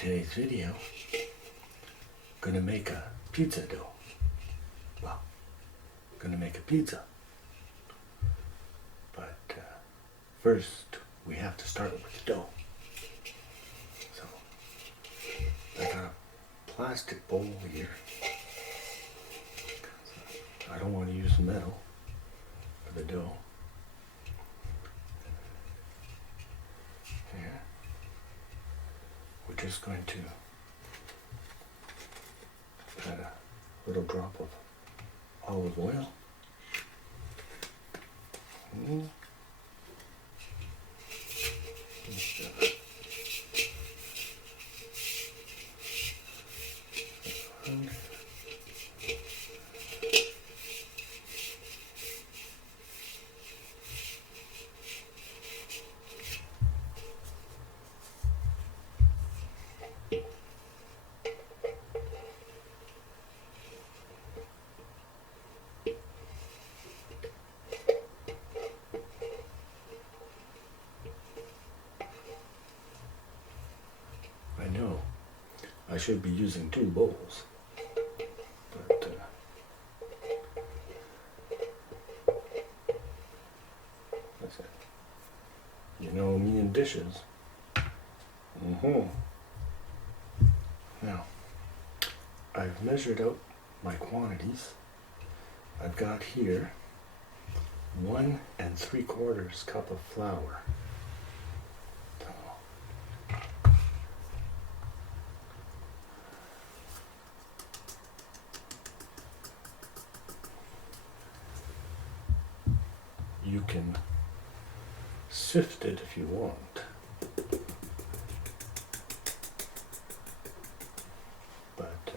today's video, gonna make a pizza dough. Well, gonna make a pizza. But first, we have to start with the dough. So, I got a plastic bowl here. I don't want to use metal for the dough. Here, we're just going to add a little drop of olive oil. I know I should be using 2 bowls, but that's it. You know me and dishes. Now, I've measured out my quantities. I've got here 1 3/4 cup of flour. You can sift it if you want, but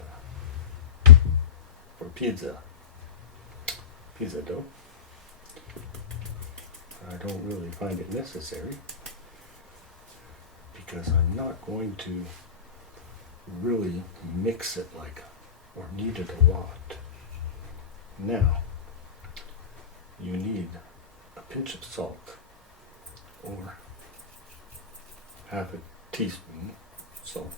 for pizza dough, I don't really find it necessary because I'm not going to really mix it or knead it a lot. Now, you need a pinch of salt, or half a teaspoon salt.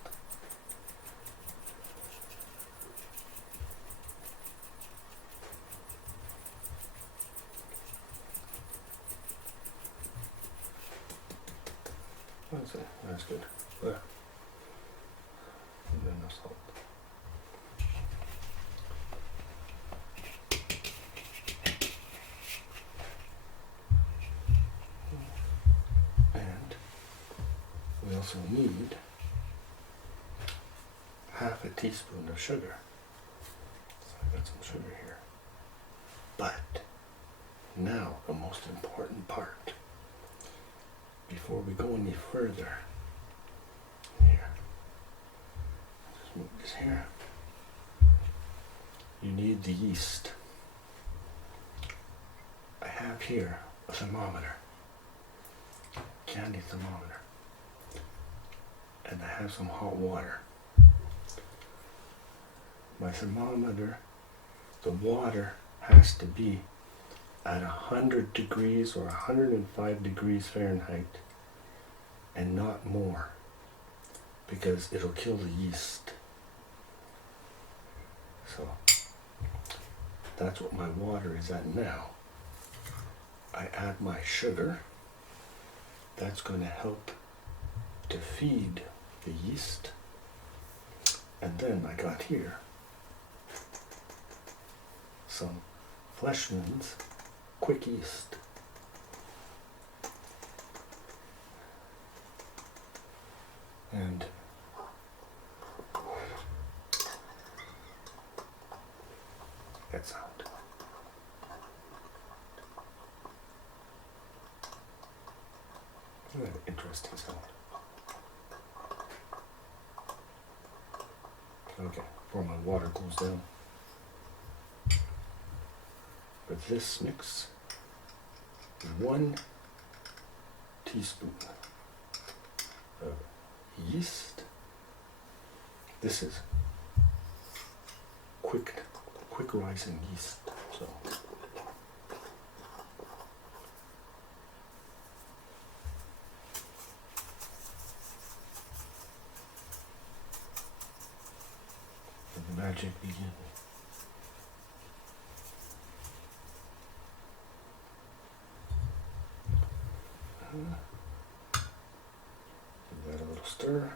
That's good. And then the salt. We also need half a teaspoon of sugar. So I got some sugar here. But now the most important part, before we go any further, here, just move this here. You need the yeast. I have here a thermometer, candy thermometer. And I have some hot water. My thermometer, the water has to be at 100 degrees or 105 degrees Fahrenheit and not more, because it'll kill the yeast. So that's what my water is at now. I add my sugar. That's going to help to feed the yeast. And then I got here some Fleshman's quick yeast. And that sound. Isn't that an interesting sound? Okay, before my water cools down. With this mix, 1 teaspoon of yeast. This is quick rising yeast. So magic begin. Give that a little stir.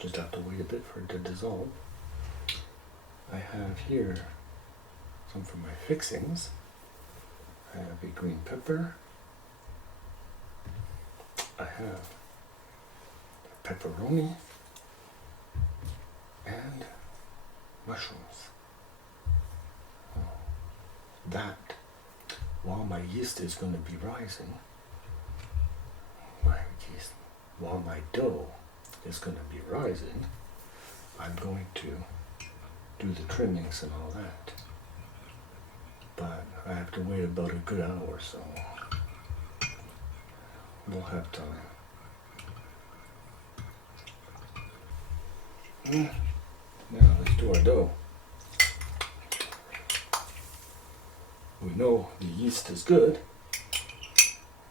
Just have to wait a bit for it to dissolve. I have here some for my fixings. I have a green pepper. I have pepperoni and mushrooms. That, while my yeast is going to be rising, while my dough is going to be rising, I'm going to do the trimmings and all that. But I have to wait about a good hour, so we'll have time. Now let's do our dough. We know the yeast is good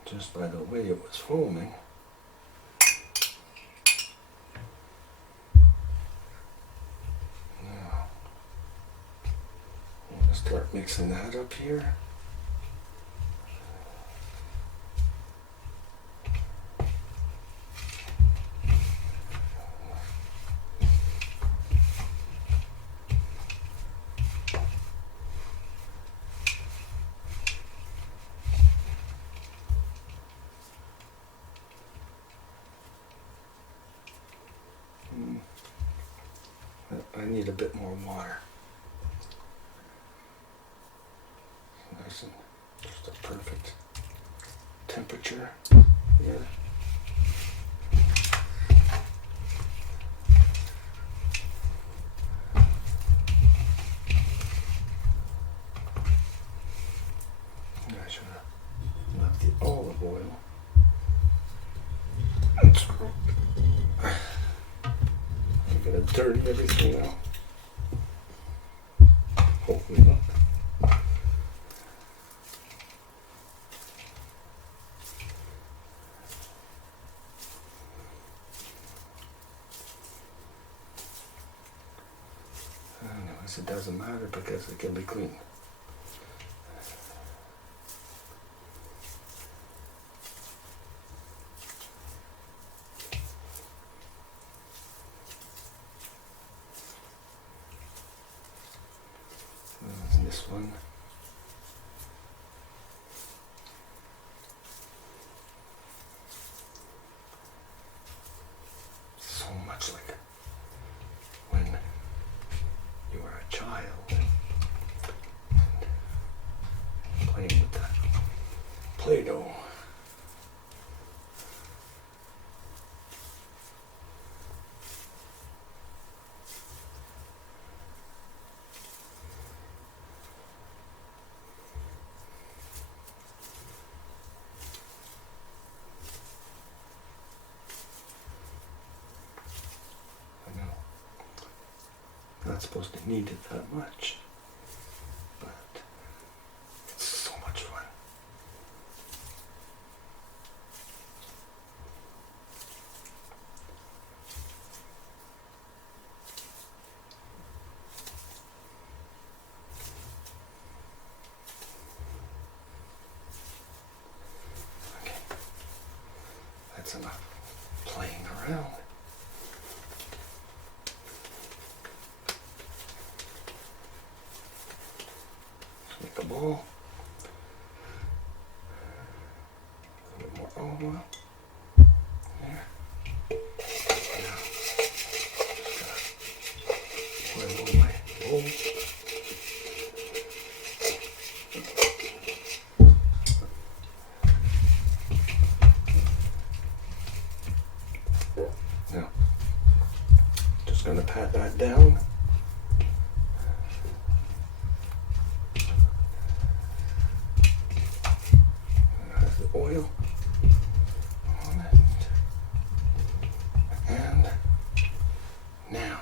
just by the way it was foaming. Now, I'm going to start mixing that up here. I need a bit more water. Nice and just a perfect temperature here. I should have left the olive oil. I'm gonna dirty everything now. Hopefully not. Anyways, it doesn't matter because it can be clean. This one. So much like when you were a child and playing with that Play-Doh. Not supposed to need it that much, but it's so much fun. Okay, that's enough playing around. Make a ball. A little bit more olive oil. There. Now, just gotta oil on my bowl. gonna pat that down. There's the oil on it. And now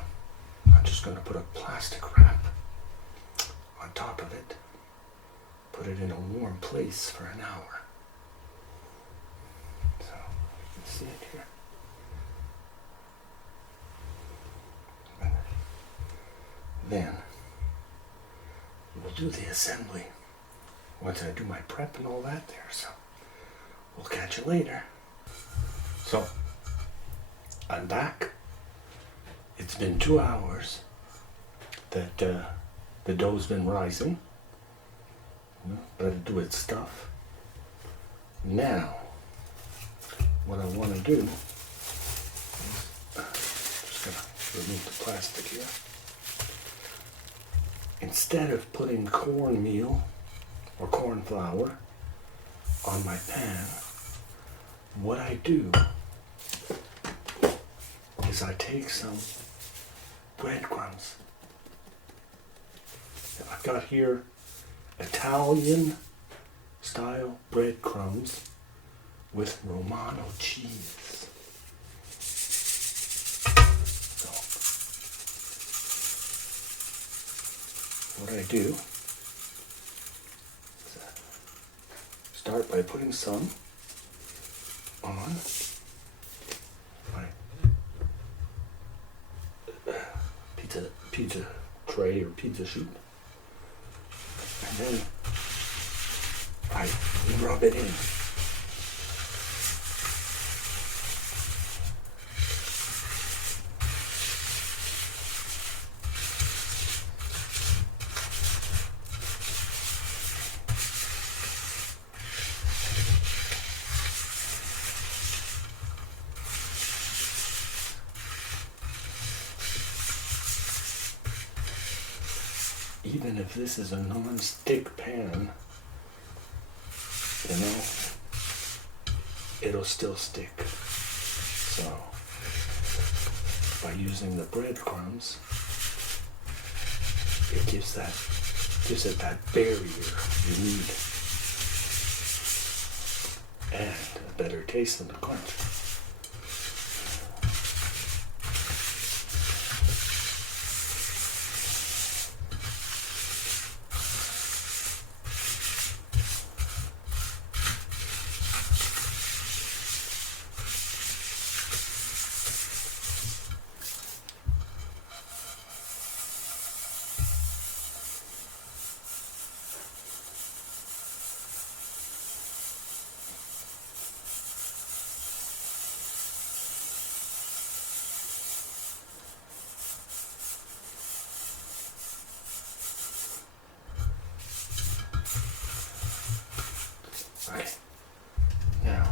I'm just gonna put a plastic wrap on top of it. Put it in a warm place for an hour. So you can see it here. Then we'll do the assembly once I do my prep and all that there. So we'll catch you later. So I'm back. It's been 2 hours that the dough's been rising. Let it do its stuff. Now, what I want to do is just gonna remove the plastic here. Instead of putting cornmeal or corn flour on my pan, what I do is I take some breadcrumbs. I've got here Italian style breadcrumbs with Romano cheese. So, what I do is start by putting some on my pizza tray or pizza sheet. And then I rub it in. Even if this is a non-stick pan, you know, it'll still stick. So, by using the breadcrumbs, it gives it that barrier you need, and a better taste than the crunch. Okay, now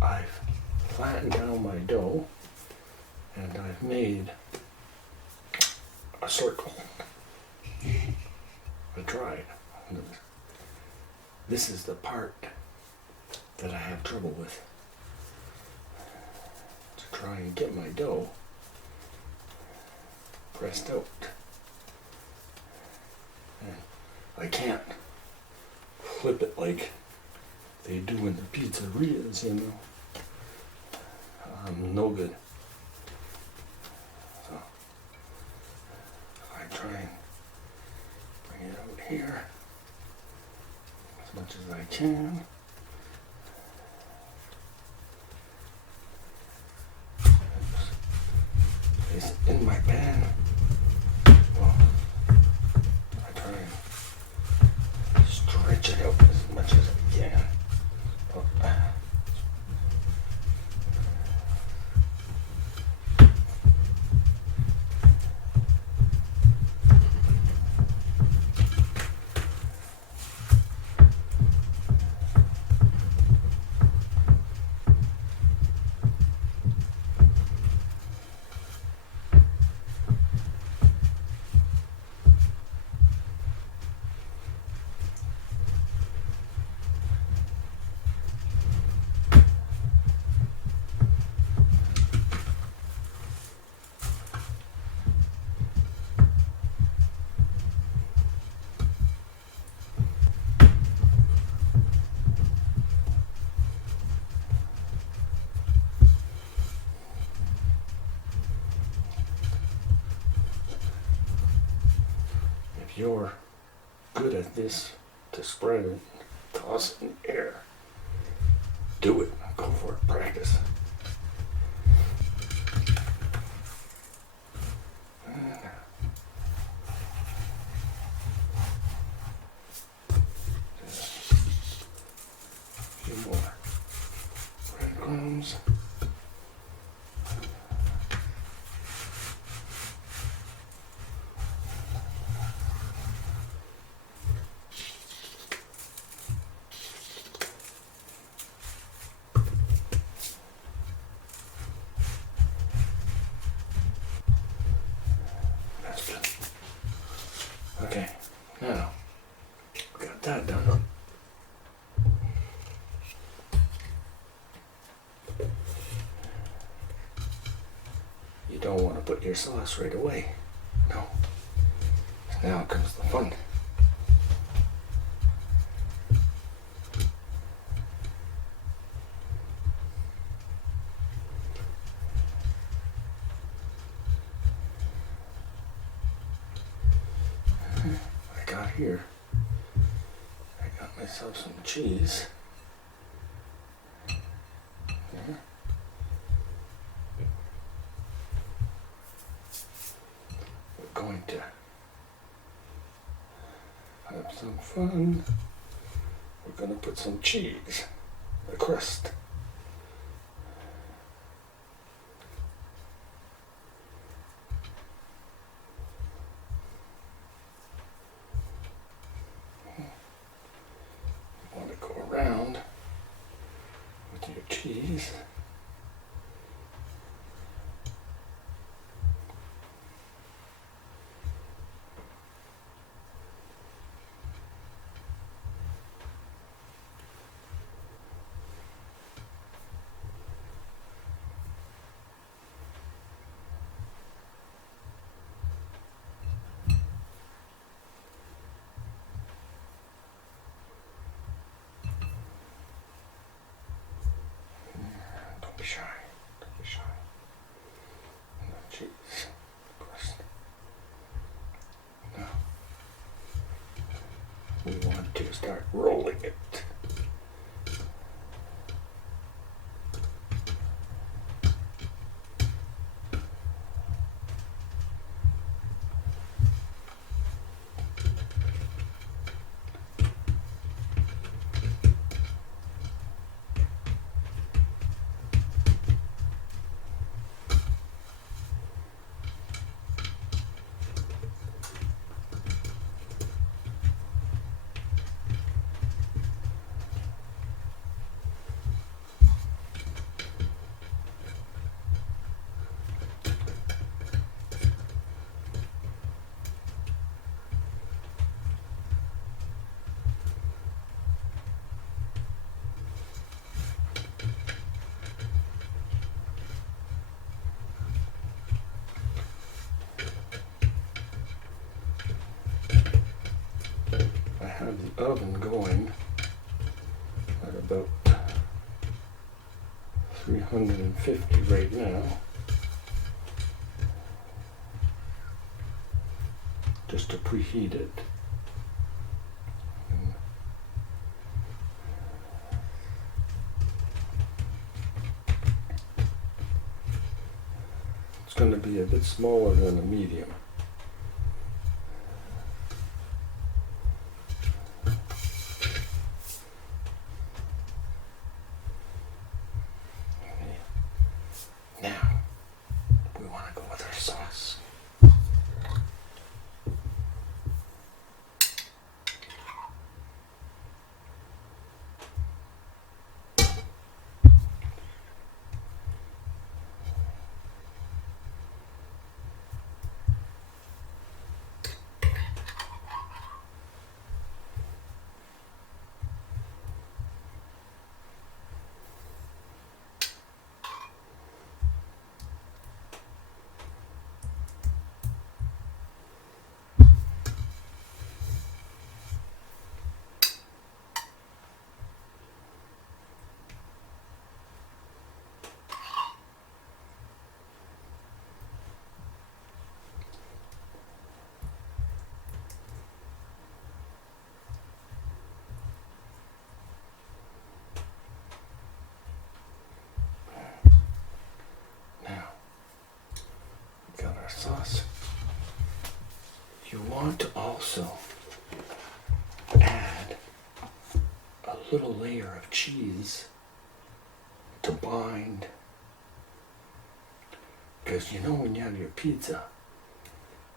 I've flattened down my dough and I've made a circle. I tried. This is the part that I have trouble with. To try and get my dough pressed out. And I can't flip it like they do in the pizzerias, you know. I'm no good. So I try and bring it out here as much as I can. Place it in my pan. Well, I try and stretch it out as much as I can. you're good at this, to spread it, toss it in the air, do it. Go for it. Practice. A few more breadcrumbs. Okay, now got that done. You don't want to put your sauce right away. No. Now comes the fun. Here, I got myself some cheese. There. We're going to have some fun. We're going to put some cheese, the crust. Around with your cheese. Don't be shy. Don't be shy. And the cheese crust. Now we want to start rolling it. I have the oven going at about 350 right now, just to preheat it. It's going to be a bit smaller than a medium. Now, we want to go with our sauce. also add a little layer of cheese to bind, because you know when you have your pizza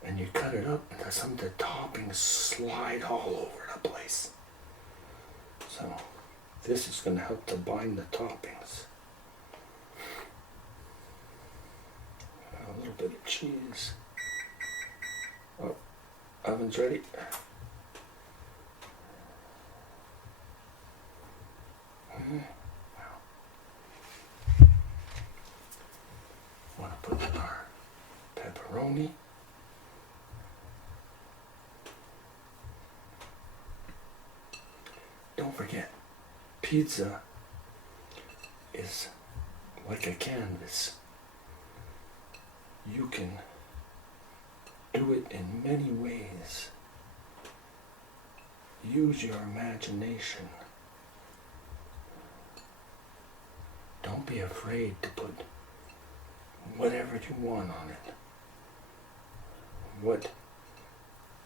and you cut it up and some of the toppings slide all over the place. So this is going to help to bind the toppings. A little bit of cheese. Oh, oven's ready. Want to put in our pepperoni. Don't forget, pizza is like a canvas. You can do it in many ways. Use your imagination. Don't be afraid to put whatever you want on it. What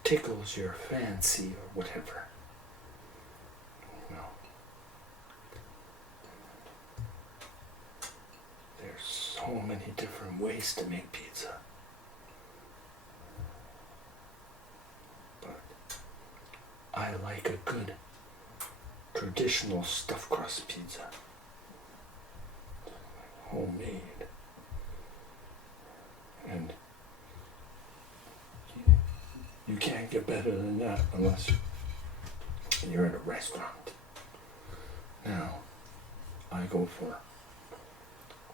tickles your fancy or whatever. You know. There's so many different ways to make pizza. But I like a good traditional stuffed crust pizza. Homemade. And you can't get better than that unless you're at a restaurant. Now, I go for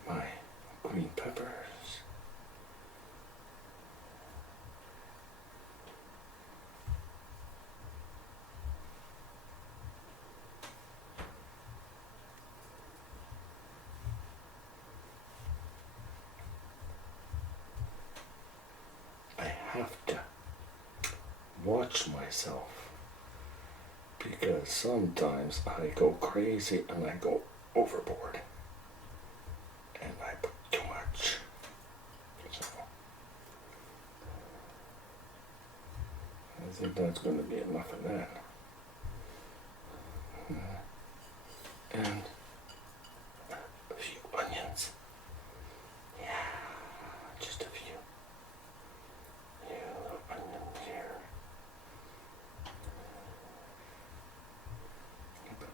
my green peppers. I have to watch myself because sometimes I go crazy and I go overboard and I put too much. So I think that's going to be enough of that. And a few onions. Yeah, just a few.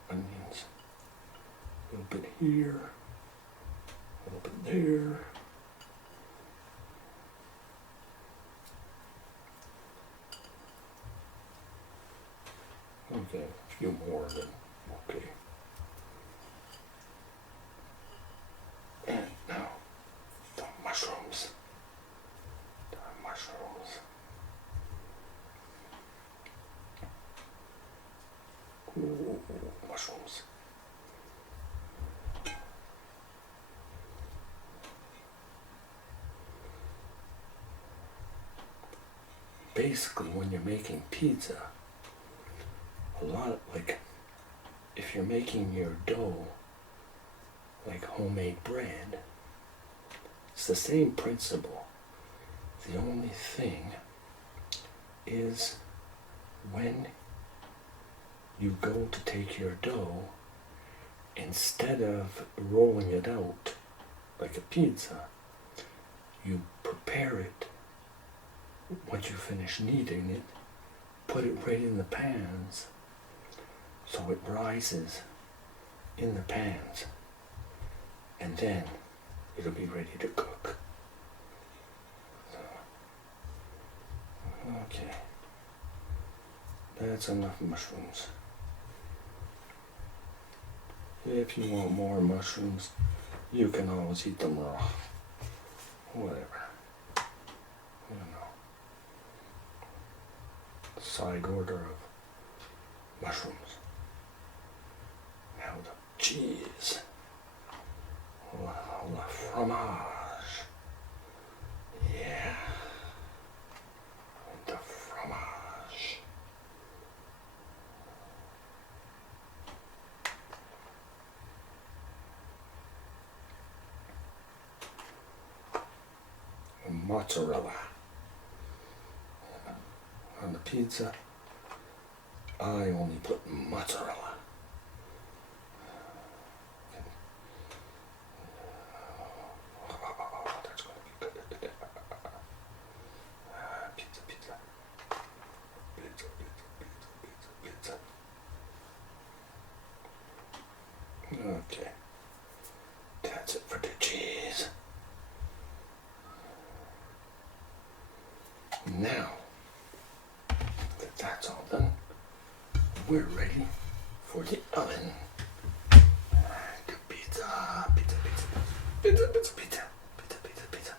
Onions, a little bit here, a little bit there. Okay, a few more then, okay. And now, the mushrooms. Ooh, mushrooms. Basically, when you're making pizza, a lot of, like, if you're making your dough, like homemade bread, it's the same principle. The only thing is when you go to take your dough, instead of rolling it out like a pizza, you prepare it. Once you finish kneading it, put it right in the pans so it rises in the pans, and then it'll be ready to cook. So, okay, that's enough mushrooms. If you want more mushrooms, you can always eat them raw. Whatever. You know. Side order of mushrooms. Now the cheese. La fromage. Yeah. And the fromage. And mozzarella. on the pizza, I only put mozzarella. Oh, that's going to be good. Pizza, pizza. Pizza, pizza, pizza, pizza, pizza. Okay. That's it for the cheese. Now that that's all done, we're ready for the oven. The pizza, pizza, pizza, pizza, pizza, pizza, pizza, pizza, pizza.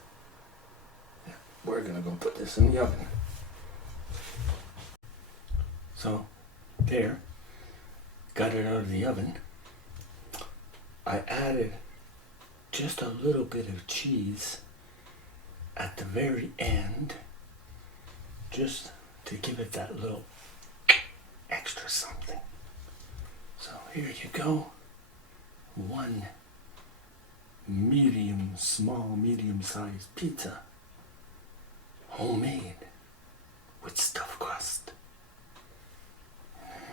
Yeah, we're gonna go put this in the oven. So, there, got it out of the oven. I added just a little bit of cheese at the very end, just to give it that little extra something. So here you go. One small, medium-sized pizza, homemade with stuffed crust.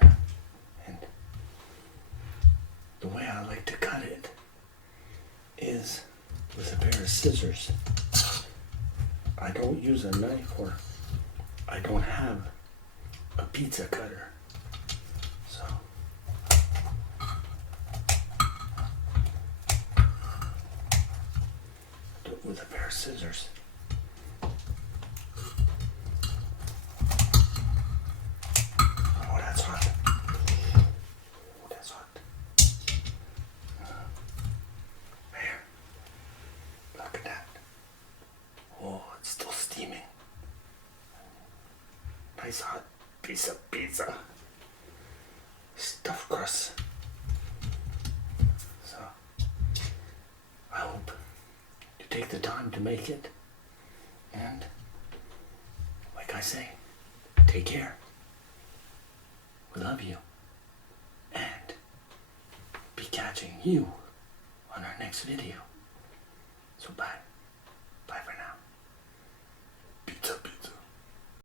And the way I like to cut it is with a pair of scissors. I don't use a knife, or I don't have a pizza cutter. So do it with a pair of scissors. Oh, that's hot. Oh, that's hot. There. Look at that. Oh, it's still steaming. Nice hot piece of pizza. Stuffed crust. So, I hope you take the time to make it. And, like I say, take care. We love you. And be catching you on our next video. So bye.